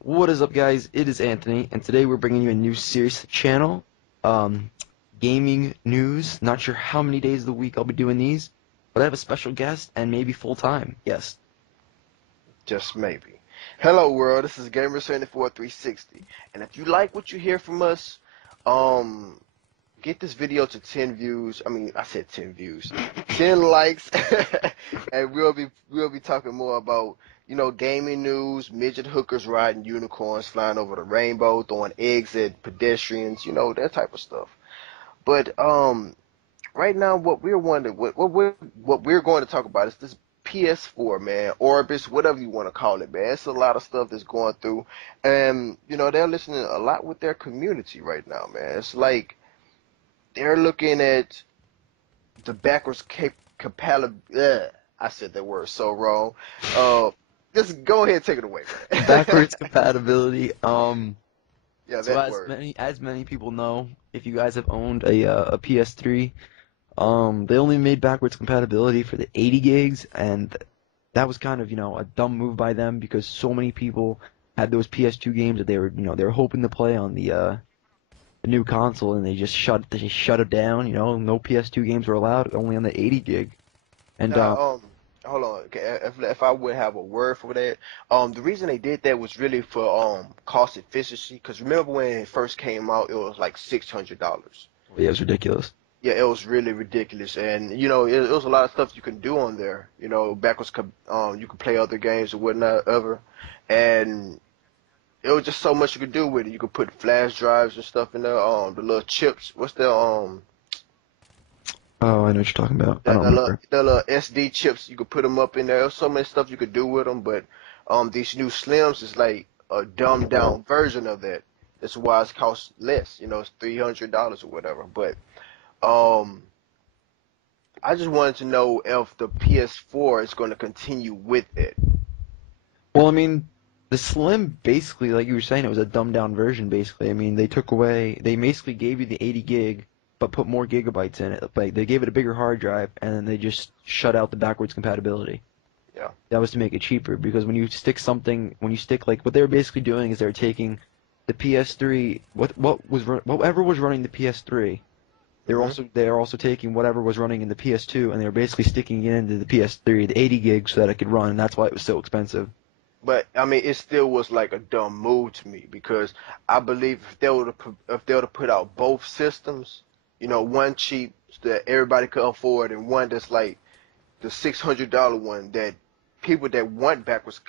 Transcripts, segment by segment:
What is up, guys? It is Anthony, and today we're bringing you a new series to the channel. Um, Gaming news. Not sure how many days of the week I'll be doing these, but I have a special guest and maybe full time guest. Just maybe. Hello world, this is Gamer74 360. And if you like what you hear from us, um get this video to 10 views. I said 10 views. 10 likes. And we'll be talking more about, gaming news, midget hookers riding unicorns, flying over the rainbow, throwing eggs at pedestrians, that type of stuff. But right now, what we're going to talk about is this PS4, man, Orbis, whatever you want to call it, man. It's a lot of stuff that's going through, and they're listening a lot with their community right now, man. It's like they're looking at the backwards compatibility. I said that word so wrong. Just go ahead and take it away, man. Backwards compatibility. Yeah, So that as word. many people know, if you guys have owned a PS3, they only made backwards compatibility for the 80 gigs, and that was kind of a dumb move by them because so many people had those PS2 games that they were hoping to play on the new console, and they shut it down. No PS2 games were allowed, only on the 80 gig. And Now, hold on. Okay, if I would have a word for that, the reason they did that was really for cost efficiency. Because remember when it first came out, it was like $600. yeah, it was ridiculous. Yeah, it was really ridiculous, and it was a lot of stuff you can do on there. You could play other games or whatnot, ever, and it was just so much you could do with it. You could put flash drives and stuff in there. The little chips. What's Oh, I know what you're talking about. I the, don't the, little, remember. the little SD chips? You could put them up in there. There's so much stuff you could do with them, but these new Slims is like a dumbed down version of that. That's why it costs less. It's $300 or whatever. But um, I just wanted to know if the PS4 is going to continue with it. Well, I mean, the Slim basically, like you were saying, it was a dumbed down version. Basically, I mean, they basically gave you the 80 gig, but put more gigabytes in it. Like they gave it a bigger hard drive, and then they just shut out the backwards compatibility. Yeah. That was to make it cheaper because when you stick like what they were basically doing is they were taking the PS3, whatever was running the PS3. hmm They are also taking whatever was running in the PS2, and they were basically sticking it into the PS3, the 80 gigs, so that it could run. And that's why it was so expensive. But I mean, it still was like a dumb move to me because I believe if they were to put out both systems, one cheap that everybody could afford and one that's like the $600 one that people that want backwards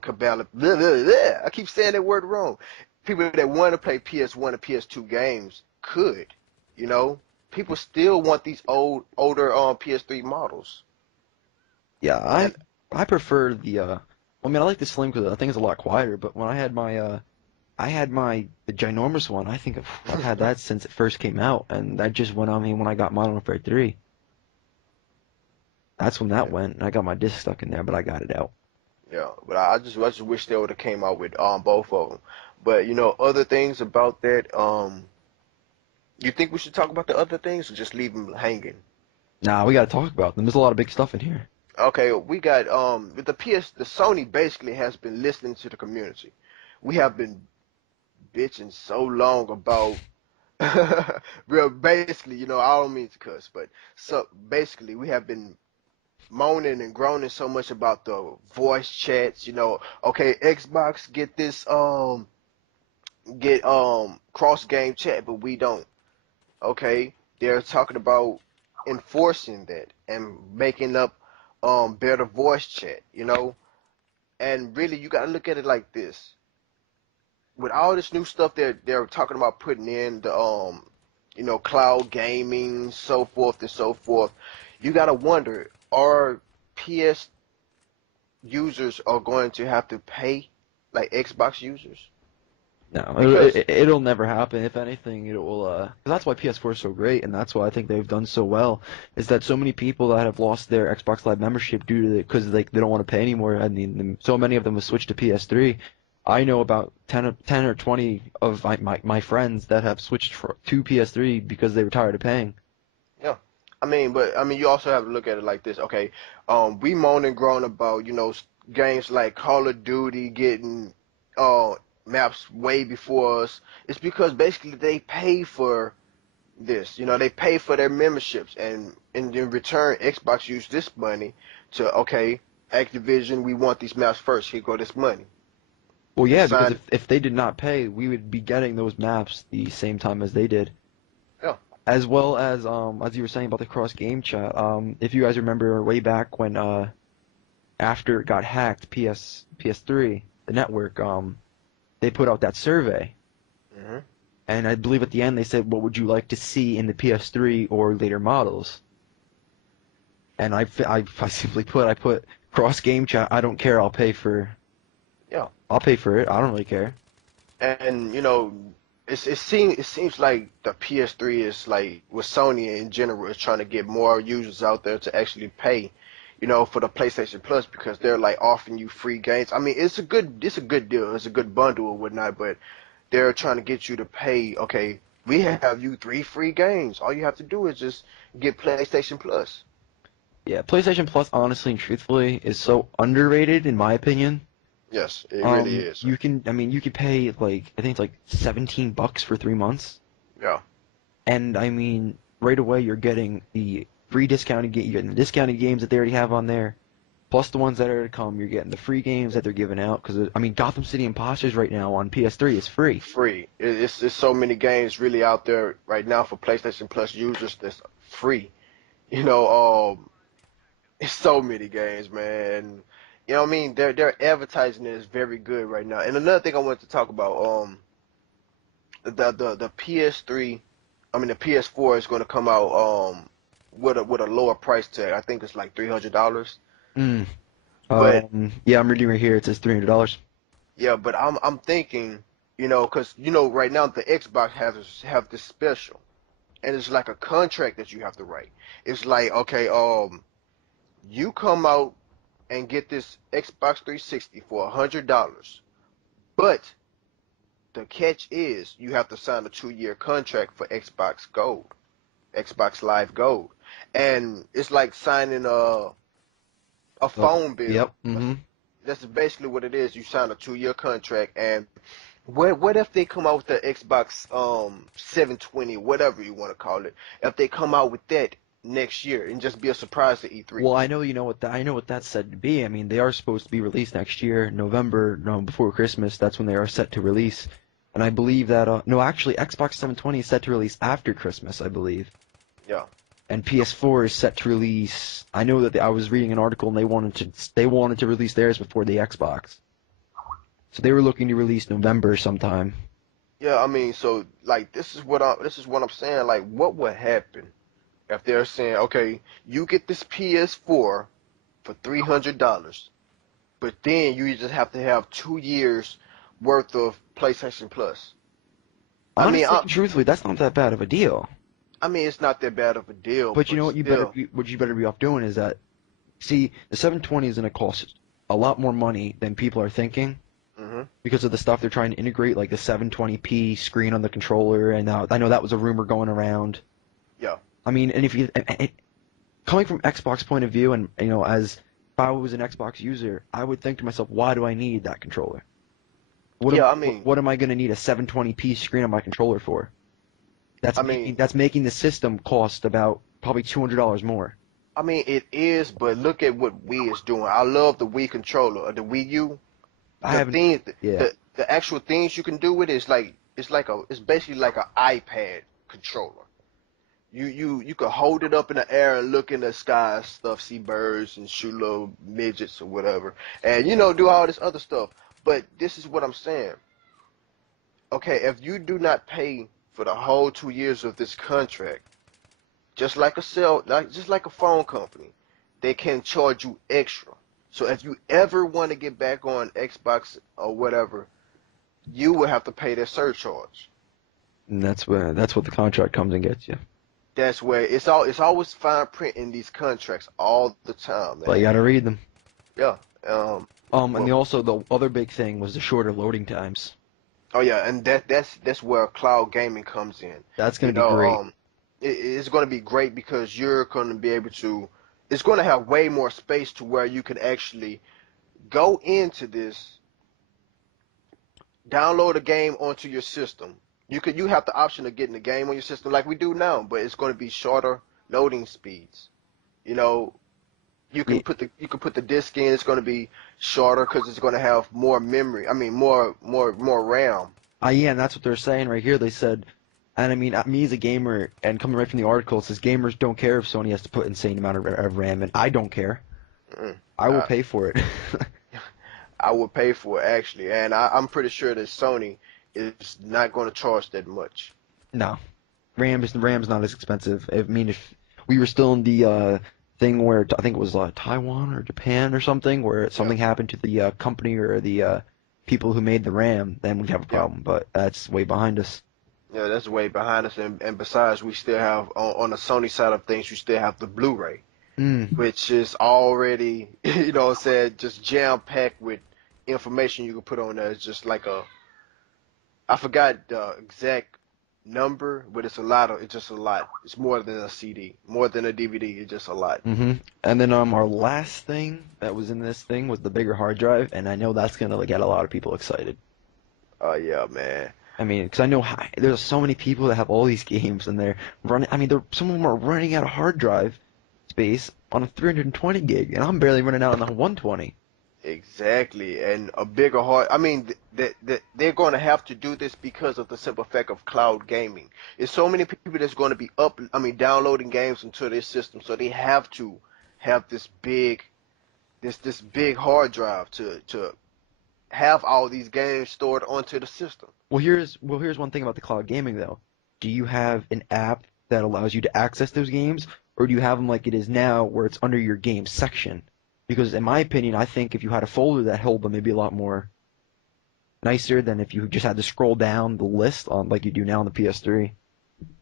compatibility. I keep saying that word wrong. People that want to play PS1 and PS2 games could, you know. People still want these older PS3 models. Yeah, I And I prefer I mean, I like the Slim because I think it's a lot quieter. But when I had the ginormous one. I think I've had that since it first came out, and that just went on me when I got Modern Warfare 3. That's when that yeah, went, and I got my disc stuck in there, but I got it out. yeah, but I just wish they would have came out with both of them. But other things about that. You think we should talk about the other things or just leave them hanging? Nah, we got to talk about them. There's a lot of big stuff in here. Okay, we got with the Sony basically has been listening to the community. We have been bitching so long about real basically, I don't mean to cuss, but so basically we have been moaning and groaning so much about the voice chats, okay, Xbox get cross game chat, but we don't. Okay, they're talking about enforcing that and making up better voice chat. And really you got to look at it like this. With all this new stuff they're talking about putting in the cloud gaming, so forth and so forth, you got to wonder, are PS users are going to have to pay like Xbox users? No, Because it'll never happen. If anything, it will. 'Cause that's why PS4 is so great, and that's why I think they've done so well. Is that so many people that have lost their Xbox Live membership due to because they don't want to pay anymore. I mean, so many of them have switched to PS3. I know about 10 or 20 of my friends that have switched to PS3 because they were tired of paying. yeah, but you also have to look at it like this. Okay, we moan and groan about games like Call of Duty getting maps way before us. It's because basically they pay for this. You know, they pay for their memberships, and in return, Xbox used this money to, okay, Activision, we want these maps first. Here go this money. Well, They yeah, because signed. if they did not pay, we would be getting those maps the same time as they did. Yeah. As well as you were saying about the cross game chat, if you guys remember way back when after it got hacked, PS3, the network, they put out that survey, Hmm. and I believe at the end they said, "What would you like to see in the PS3 or later models?" And I simply put, I put cross game chat. I don't care. Yeah. I'll pay for it. I don't really care. And you know, it seems like the PS3 is like with Sony in general is trying to get more users out there to actually pay, you know, for the PlayStation Plus because they're like offering you free games. I mean, it's a good deal, it's a good bundle or whatnot, but they're trying to get you to pay. Okay, we have you 3 free games. All you have to do is just get PlayStation Plus. Yeah, PlayStation Plus, honestly and truthfully, is so underrated in my opinion. Yes, it really is. I mean, you could pay like I think it's like $17 for 3 months, Yeah. and I mean, right away you're getting the free discounted you're getting the discounted games that they already have on there, plus the ones that are to come. You're getting the free games that they're giving out because I mean, Gotham City Imposters right now on PS3 is free. Free. It's so many games really out there right now for PlayStation Plus users that's free. You know, it's so many games, man. You know what I mean? Their advertising is very good right now. And another thing I wanted to talk about, the PS3, I mean the PS4 is going to come out with a lower price tag. I think it's like $300. Mm. But Yeah, I'm reading right here. It says $300. yeah, but I'm thinking, you know, 'cause you know right now the Xbox have this special, and it's like a contract that you have to write. It's like, okay, you come out and get this Xbox 360 for $100, but the catch is you have to sign a 2-year contract for Xbox Gold, Xbox Live Gold, and it's like signing a Oh, phone yep. bill. Mm-hmm. That's basically what it is. You sign a 2-year contract, and what if they come out with the Xbox 720, whatever you want to call it? If they come out with that next year and just be a surprise to E3. Well, I know what that's said to be. I mean, they are supposed to be released next year, November, no, before Christmas. That's when they are set to release. And I believe that no, actually, Xbox 720 is set to release after Christmas, I believe. Yeah. And PS4 is set to release. I know that I was reading an article and they wanted to release theirs before the Xbox. So they were looking to release November sometime. Yeah, I mean, so like this is what I'm saying. Like, what would happen if they're saying, okay, you get this PS4 for $300, but then you just have to have 2 years worth of PlayStation Plus? I mean, Honestly, truthfully, that's not that bad of a deal. I mean, it's not that bad of a deal, But you but know still. what you better be off doing is that see, the 720 is going to cost a lot more money than people are thinking Hmm. because of the stuff they're trying to integrate, like the 720p screen on the controller. And I know that was a rumor going around. Yeah. I mean, and if you coming from Xbox point of view, and you know, as if I was an Xbox user, I would think to myself, why do I need that controller? Yeah, I mean, What am I going to need a 720p screen on my controller for? I mean, That's making the system cost about probably $200 more. I mean, it is, but look at what Wii is doing. I love the Wii controller, or the Wii U. I The haven't. thing, Yeah, the actual things you can do with it is like it's basically like an iPad controller. You could hold it up in the air and look in the sky and stuff, see birds and shoot little midgets or whatever, and you know do all this other stuff. But this is what I'm saying. Okay, if you do not pay for the whole 2 years of this contract, just like a phone company, they can charge you extra. So if you ever want to get back on Xbox or whatever, you will have to pay their surcharge. and that's what the contract comes and gets you. That's where it's always fine print in these contracts all the time, But you man. got to read them. Yeah. And Well, the other big thing was the shorter loading times. oh yeah, and that's where cloud gaming comes in. That's You going to be know, great. it's going to be great because you're going to be able to. It's going to have way more space to where you can actually go into this download a game onto your system. You have the option of getting the game on your system like we do now, but it's going to be shorter loading speeds. You know, Yeah, you can put the disc in. It's going to be shorter because it's going to have more memory. I mean, more RAM. yeah, and that's what they're saying right here. They said, and I mean, me as a gamer, and coming right from the article, it says gamers don't care if Sony has to put insane amount of RAM, and I don't care. Mm. I will pay for it. I would pay for it actually, and I'm pretty sure that Sony is not going to charge that much. No, RAM's not as expensive. I mean, if we were still in the thing where I think it was Taiwan or Japan or something, where something happened to the company or the people who made the RAM, then we'd have a problem. But that's way behind us. Yeah, that's way behind us, and besides, we still have on the Sony side of things, you still have the Blu-ray, which is already, you know what I'm saying, just jam-packed with information you can put on there. It's just like I forgot the exact number, but it's just a lot. It's more than a CD, more than a DVD. It's just a lot. And then our last thing that was in this thing was the bigger hard drive, and I know that's gonna get a lot of people excited. Oh yeah, man. I mean, because I know there's so many people that have all these games and they're running. I mean, some of them are running out of hard drive space on a 320 gig, and I'm barely running out on the 120. Exactly, and a bigger hard. I mean, they're going to have to do this because of the simple fact of cloud gaming. There's so many people that's going to be downloading games into their system, so they have to have this big hard drive to have all these games stored onto the system. Well, here's one thing about the cloud gaming though. Do you have an app that allows you to access those games, or do you have them like it is now, where it's under your game section? Because in my opinion, I think if you had a folder that held them, it'd be a lot more nicer than if you just had to scroll down the list on like you do now on the PS3.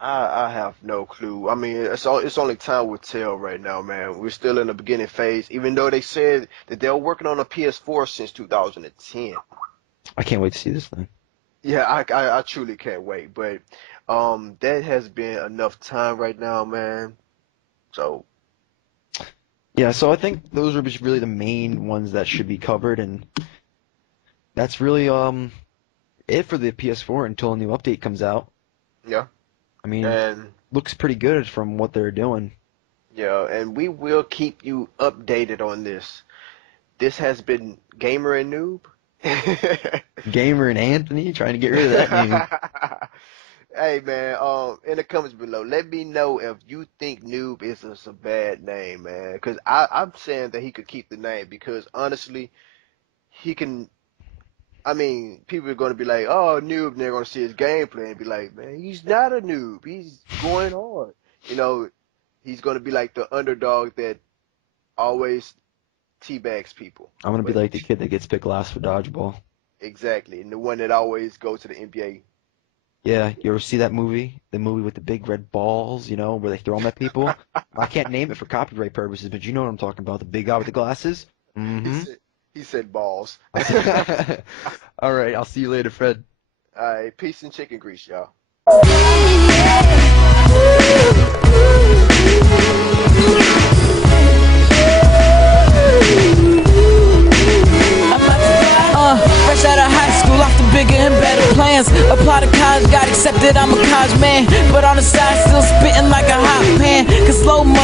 I have no clue. I mean, it's only time will tell right now, man. We're still in the beginning phase, even though they said that they're working on a PS4 since 2010. I can't wait to see this thing. Yeah, I truly can't wait. But that has been enough time right now, man. So. Yeah, so I think those are just really the main ones that should be covered, and that's really it for the PS4 until a new update comes out. Yeah. I mean, and looks pretty good from what they're doing. Yeah, and we will keep you updated on this. This has been Gamer and Noob. Gamer and Anthony trying to get rid of that name. Hey man, in the comments below, let me know if you think Noob is a bad name, man. Because I'm saying that he could keep the name because honestly, he can. I mean, people are going to be like, oh, Noob, and they're going to see his gameplay and be like, man, he's not a noob. He's going hard. You know, he's going to be like the underdog that always teabags people. I'm going to be like the kid that gets picked last for dodgeball. Exactly, and the one that always goes to the NBA. Yeah, you ever see that movie? The movie with the big red balls, you know, where they throw them at people? I can't name it for copyright purposes, but you know what I'm talking about. The big guy with the glasses? Mm-hmm. He said balls. All right, I'll see you later, Fred. All right, peace and chicken grease, y'all. Fresh out of high school, off the bigger and better plans. Apply to college, got accepted, I'm a college man. But on the side, still spitting like a hot pan. Cause low money